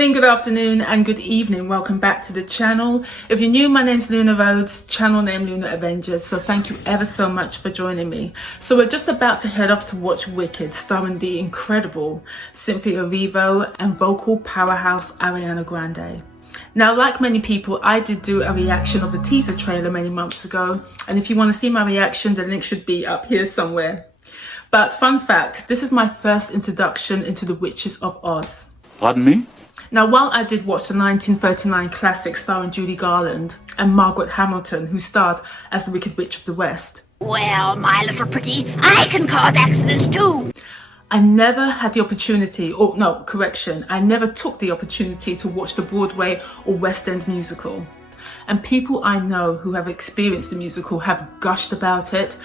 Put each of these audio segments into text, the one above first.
morning, good afternoon and good evening. Welcome back to the channel. If you're new, my name's Luna Rhodes, channel name Luna Avengers. So thank you ever so much for joining me. So we're just about to head off to watch Wicked, starring the incredible Cynthia Erivo and vocal powerhouse Ariana Grande. Now, like many people, I did do a reaction of the teaser trailer many months ago. And if you want to see my reaction, the link should be up here somewhere. But fun fact, this is my first introduction into the Witches of Oz. Pardon me? Now, while I did watch the 1939 classic starring Judy Garland and Margaret Hamilton, who starred as the Wicked Witch of the West. Well, my little pretty, I can cause accidents too. I never had the opportunity, or no, correction, I never took the opportunity to watch the Broadway or West End musical. And people I know who have experienced the musical have gushed about it,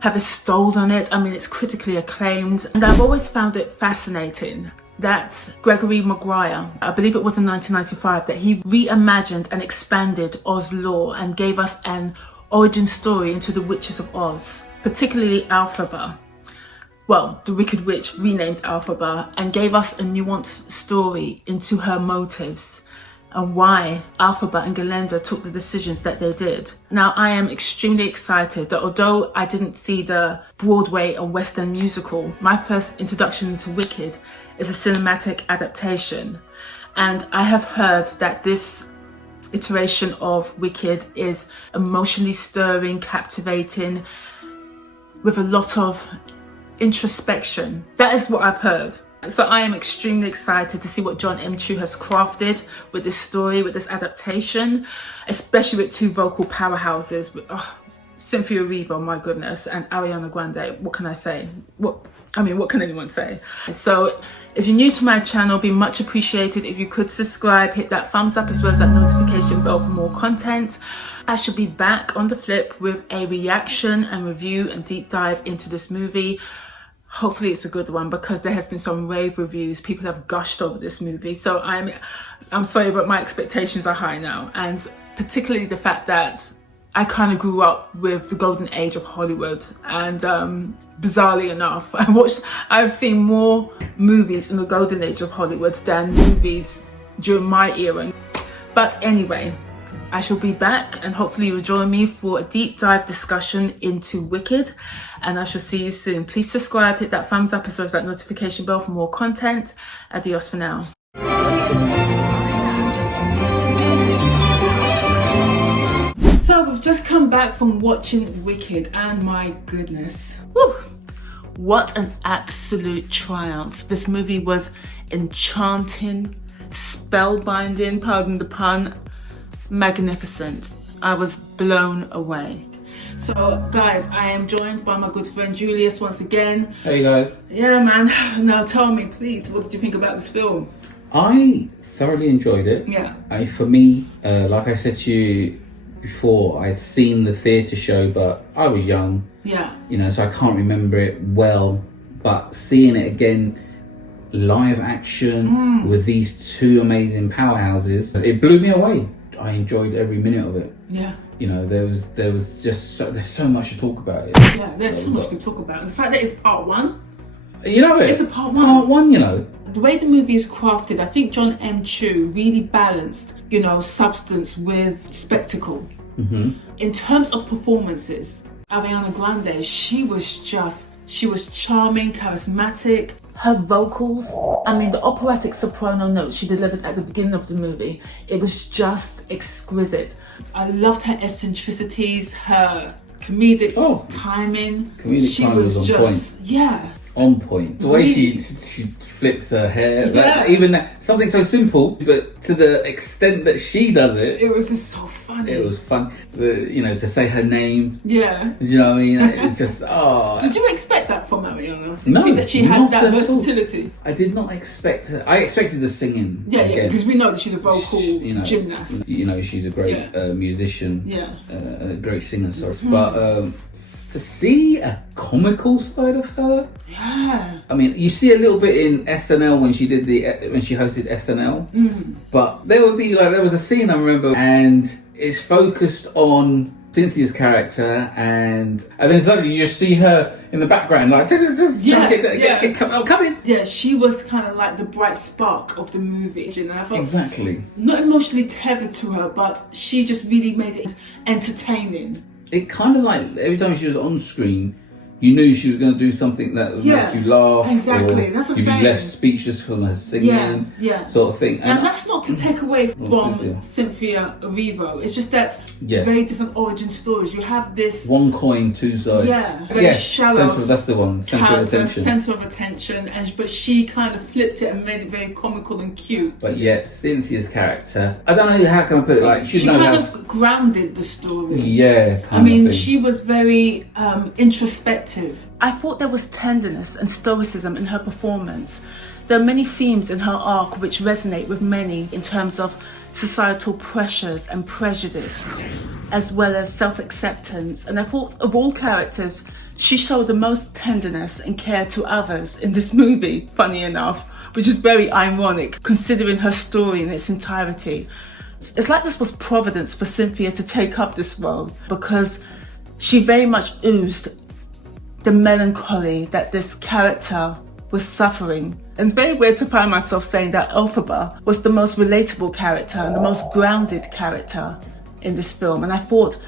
have extolled on it. I mean, it's critically acclaimed. And I've always found it fascinating that Gregory Maguire, I believe it was in 1995, that he reimagined and expanded Oz lore and gave us an origin story into the Witches of Oz, particularly Elphaba. Well, the Wicked Witch renamed Elphaba, and gave us a nuanced story into her motives and why Elphaba and Glinda took the decisions that they did. Now, I am extremely excited that although I didn't see the Broadway or West End musical, my first introduction into Wicked is a cinematic adaptation. And I have heard that this iteration of Wicked is emotionally stirring, captivating, with a lot of introspection. That is what I've heard. So I am extremely excited to see what Jon M has crafted with this story, with this adaptation, especially with two vocal powerhouses. Cynthia Erivo, my goodness, and Ariana Grande. What can I say? What can anyone say? So if you're new to my channel, it'd be much appreciated if you could subscribe, hit that thumbs up as well as that notification bell for more content. I shall be back on the flip with a reaction and review and deep dive into this movie. Hopefully it's a good one, because there has been some rave reviews. People have gushed over this movie. So I'm sorry, but my expectations are high now. And particularly the fact that I kind of grew up with the golden age of Hollywood. And bizarrely enough, I've seen more movies in the golden age of Hollywood than movies during my era. But anyway, I shall be back, and hopefully you'll join me for a deep dive discussion into Wicked, and I shall see you soon. Please subscribe, hit that thumbs up as well as that notification bell for more content. Adios for now. So we've just come back from watching Wicked, and my goodness, whew, what an absolute triumph. This movie was enchanting, spellbinding, pardon the pun, magnificent. I was blown away. So guys, I am joined by my good friend Julius once again. Hey guys. Yeah man, now tell me please, what did you think about this film? I thoroughly enjoyed it. Yeah. For me, like I said to you before, I'd seen the theatre show, but I was young. Yeah. You know, so I can't remember it well. But seeing it again, live action with these two amazing powerhouses, it blew me away. I enjoyed every minute of it. Yeah. You know, there was just there's so much to talk about it. Yeah, there's so much to talk about. The fact that it's part one. You know it. It's a part one. Part one, you know. The way the movie is crafted, I think Jon M really balanced, you know, substance with spectacle. In terms of performances, Ariana Grande, she was charming, charismatic. Her vocals, I mean, the operatic soprano notes she delivered at the beginning of the movie, it was just exquisite. I loved her eccentricities, her comedic timing. Comedic she timing was on just, point. yeah. On point. The way she flips her hair, Yeah. even something so simple, but to the extent that she does it. It was just so funny. It was fun. You know, to say her name. Yeah. You know what I mean? It's just, Did you expect that from Ariana? Did No, you think that she had not that at all. versatility? I did not expect her. I expected the singing. Yeah, again. because we know that she's a vocal You know, gymnast. You know, she's a great musician. Yeah. A great singer, sorry. But to see a comical side of her. Yeah. I mean, you see a little bit in SNL when she hosted SNL, but there was a scene I remember, and it's focused on Cynthia's character, and then suddenly you just see her in the background, like trying to come in. Yeah, she was kind of like the bright spark of the movie, and I thought Exactly. not emotionally tethered to her, but she just really made it entertaining. It kind of like every time she was on screen, you knew she was going to do something that would make you laugh. Exactly, or that's what I'm you'd saying. be left speechless from her singing, sort of thing. And that's not to take away from Cynthia. Cynthia Erivo. It's just that Yes. very different origin stories. You have this one coin, two sides. very shallow that's the one. Centre of attention. Centre of attention, but she kind of flipped it and made it very comical and cute. But yet Cynthia's character, I don't know how can I put it. Like she kind of grounded the story. Yeah, I mean, she was very introspective. I thought there was tenderness and stoicism in her performance. There are many themes in her arc which resonate with many in terms of societal pressures and prejudice, as well as self-acceptance. And I thought of all characters, she showed the most tenderness and care to others in this movie, funny enough, which is very ironic considering her story in its entirety. It's like this was providence for Cynthia to take up this role, because she very much oozed the melancholy that this character was suffering. And it's very weird to find myself saying that Elphaba was the most relatable character and the most grounded character in this film. And I thought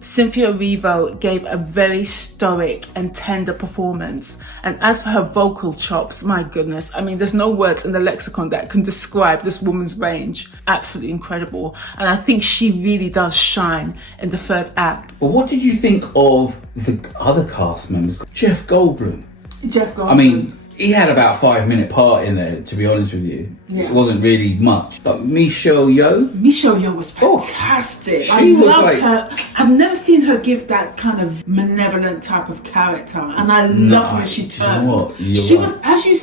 Cynthia Erivo gave a very stoic and tender performance. And as for her vocal chops, my goodness, I mean, there's no words in the lexicon that can describe this woman's range. Absolutely incredible. And I think she really does shine in the third act. But what did you think of the other cast members? Jeff Goldblum. Jeff Goldblum. I mean, he had about a 5-minute part in there, to be honest with you. Yeah. It wasn't really much. But Yeoh. Yeoh was fantastic. She I was loved like, her. I've never seen her give that kind of malevolent type of character, and I loved when she turned. She was, as you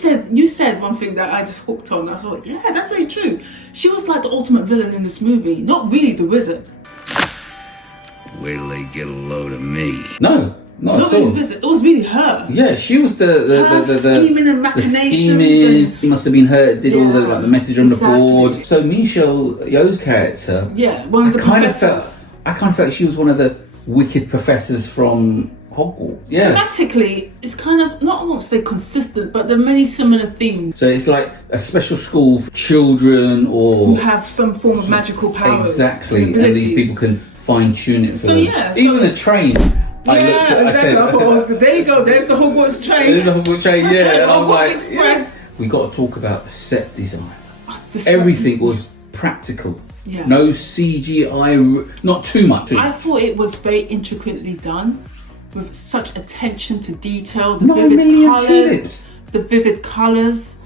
said one thing that I just hooked on. I thought, yeah, that's very true. She was like the ultimate villain in this movie, not really the wizard. Wait till they get a load of me. No. Not at all. It was really her. Yeah, she was the scheming and machinations. It must have been her that did all the message on the board. So Yeoh's character, one of the professors. I kind of felt she was one of the wicked professors from Hogwarts. Yeah. Thematically, it's kind of, not I won't say consistent, but there are many similar themes. So it's like a special school for children or who have some form of magical powers. Exactly, and these people can fine tune it. Even the train. Exactly. I thought, there you go. There's the Hogwarts train. There's the Hogwarts train. Yeah. Hogwarts like, Express. Yeah. We got to talk about the set design. Everything was practical. Yeah. No CGI. Not too much. I thought it was very intricately done, with such attention to detail. The vivid colours.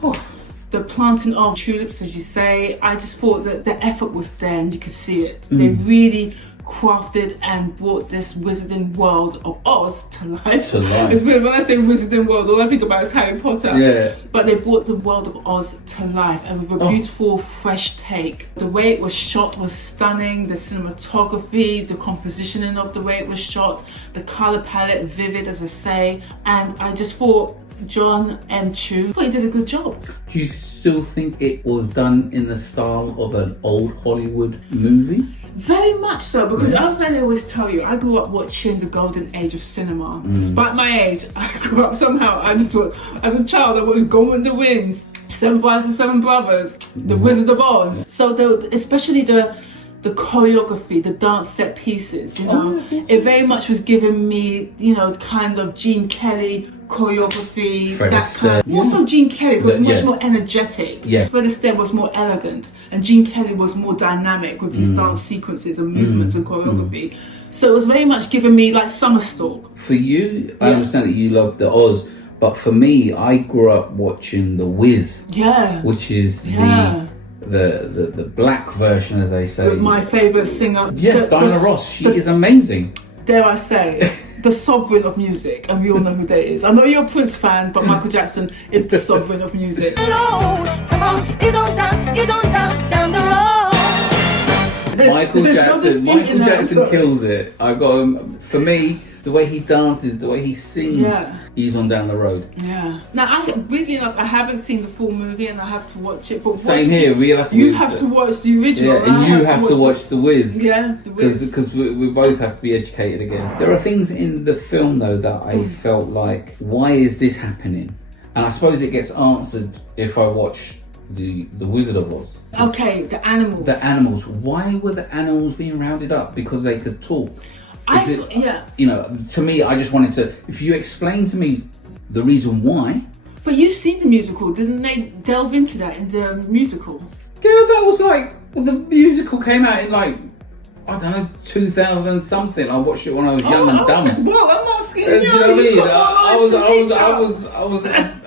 The planting of tulips, as you say. I just thought that the effort was there, and you could see it. They really crafted and brought this wizarding world of Oz to life. It's weird when I say wizarding world, all I think about is Harry Potter. Yeah. But they brought the world of Oz to life, and with a beautiful, fresh take. The way it was shot was stunning. The cinematography, the compositioning of the way it was shot, the color palette, vivid, as I say. And I just thought Jon M. I thought he did a good job. Do you still think it was done in the style of an old Hollywood movie? Very much so, because as I always tell you, I grew up watching the golden age of cinema. Despite my age, I grew up somehow. I just was, as a child, I was Gone with the Wind, Seven Brides and Seven Brothers, The Wizard of Oz. So especially the choreography, the dance set pieces, it very much was giving me, kind of Gene Kelly choreography, more so Gene Kelly, because it was much more energetic. Fred Astaire was more elegant, and Gene Kelly was more dynamic with his dance sequences and movements and choreography. So it was very much giving me like Summer Stalk. For you, I understand that you love the Oz, but for me, I grew up watching The Wiz, which is the black version, as they say. With my favourite singer. Yes, Diana Ross. She is amazing. Dare I say, the sovereign of music, and we all know who that is. I know you're a Prince fan, but Michael Jackson is the sovereign of music. Hello, come on, you don't down the road. Michael Jackson kills it. For me, the way he dances, the way he sings. Yeah. He's on down the road. Yeah. Now, weirdly enough, I haven't seen the full movie and I have to watch it. But Same here. We have to. You have to watch the original. Yeah, and you have to watch The Wiz. Yeah, The Wiz. Because we both have to be educated again. There are things in the film though that I felt like, why is this happening? And I suppose it gets answered if I watch the Wizard of Oz. Okay, the animals. The animals. Why were the animals being rounded up? Because they could talk. Yeah. You know, to me, I just wanted to. If you explain to me the reason why. But you've seen the musical, didn't they delve into that in the musical? Yeah, that was like, well, the musical came out in like, I don't know, 2000 and something. I watched it when I was young and dumb. Well, I'm asking you. Do you know what I mean?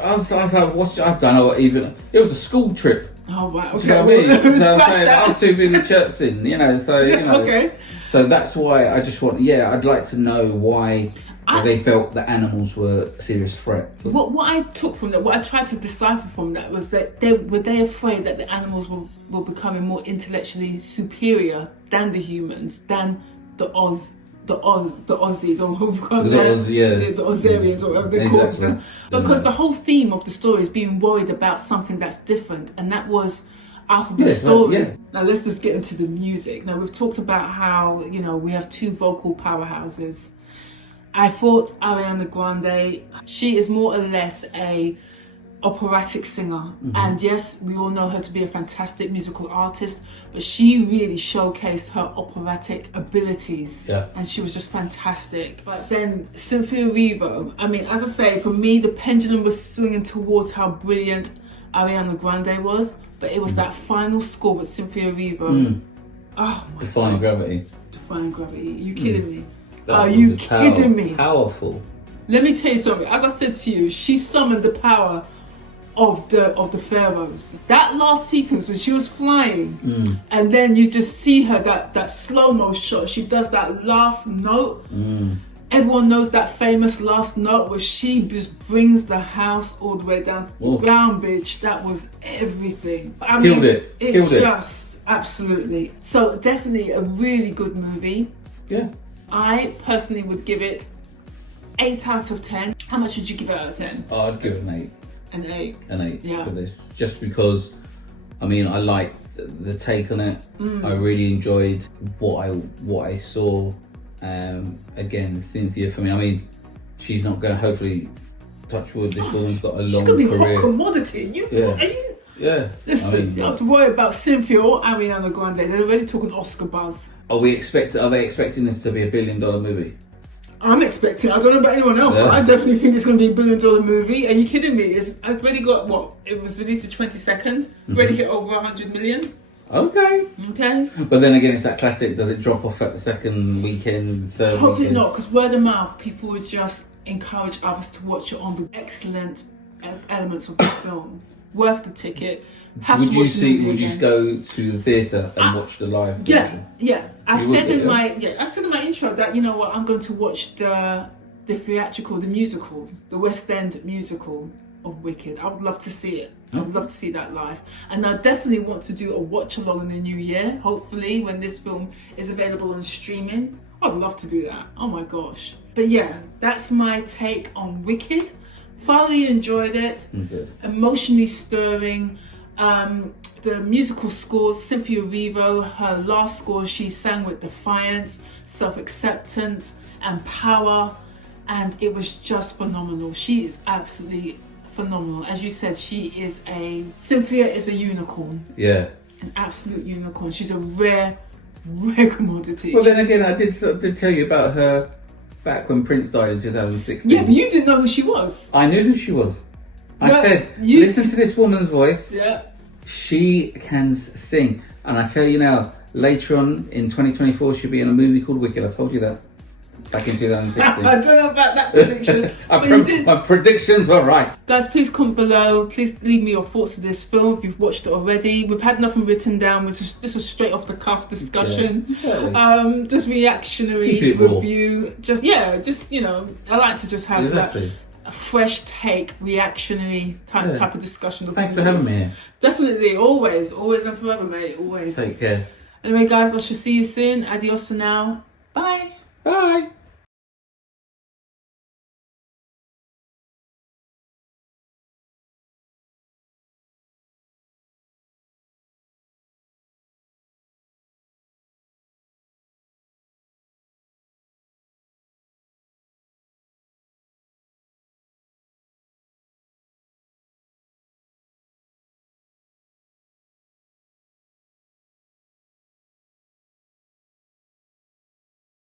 I was like, what? I don't know what even. It was a school trip. Oh right, okay. Do you know what I mean? So Scratch I was too busy chirping, you know. So you know. Okay. So that's why I just want. Yeah, I'd like to know why they felt the animals were a serious threat. What I took from that, what I tried to decipher from that, was that they afraid that the animals were becoming more intellectually superior than the humans, than the Aussies, or the Ozarians, or whatever they call them. Because the whole theme of the story is being worried about something that's different, and that was Elphaba's story. Now let's just get into the music. Now we've talked about how, you know, we have two vocal powerhouses. I thought Ariana Grande, she is more or less a operatic singer, and yes, we all know her to be a fantastic musical artist, but she really showcased her operatic abilities, and she was just fantastic. But then Cynthia Erivo, I mean, as I say, for me the pendulum was swinging towards how brilliant Ariana Grande was, but it was that final score with Cynthia Erivo. Oh my Defying Gravity. Defying Gravity. Are you kidding me? That Are you kidding me? Powerful. Let me tell you something. As I said to you, she summoned the power of the pharaohs. That last sequence when she was flying, and then you just see her that slow-mo shot. She does that last note. Everyone knows that famous last note where she just brings the house all the way down to the ground, bitch. That was everything. I Killed mean, it. Killed just absolutely. So definitely a really good movie. Yeah. I personally would give it 8 out of 10. How much would you give it out of 10? Oh, I'd give it an 8. An 8. An 8 Yeah. for this. Just because, I mean, I liked the take on it. I really enjoyed what I saw. Again, Cynthia, for me, I mean, she's not going to, hopefully, touch wood, this woman's got a long career. She's going to be a hot commodity. Yeah. Listen, you don't have to worry about Cynthia or Ariana Grande. They're already talking Oscar buzz. Are they expecting this to be $1 billion movie? I'm expecting. I don't know about anyone else, but I definitely think it's going to be $1 billion movie. Are you kidding me? It's already got what? It was released the 22nd. Already hit over 100 million. Okay. But then again, it's that classic. Does it drop off at the second weekend, third hopefully weekend? not, because word of mouth, people would just encourage others to watch it on the excellent elements of this film. Worth the ticket. Would you go to the theatre and watch the live version? Yeah. I said in my intro that, you know what, I'm going to watch the theatrical, the musical, the West End musical of Wicked. I would love to see it. I would love to see that live. And I definitely want to do a watch along in the new year, hopefully, when this film is available on streaming. I'd love to do that. Oh my gosh. But yeah, that's my take on Wicked. Thoroughly enjoyed it. Emotionally stirring. The musical scores, Cynthia Erivo, her last score, she sang with defiance, self-acceptance and power, and it was just phenomenal. She is absolutely phenomenal. As you said, Cynthia is a unicorn. Yeah. An absolute unicorn. She's a rare commodity. Well, then again, I did tell you about her back when Prince died in 2016. Yeah, but you didn't know who she was. I knew who she was. I said, listen to this woman's voice. Yeah. She can sing. And I tell you now, later on in 2024, she'll be in a movie called Wicked. I told you that. Back in 2016. I don't know about that prediction. My predictions were right. Guys, please comment below. Please leave me your thoughts of this film if you've watched it already. We've had nothing written down. This is straight off the cuff discussion. Yeah. Just reactionary review. Just you know, I like to just have that a fresh take, reactionary type of discussion. Thanks for having me here. Definitely, always and forever, mate. Always. Take care. Anyway, guys, I shall see you soon. Adios for now. Bye. Bye.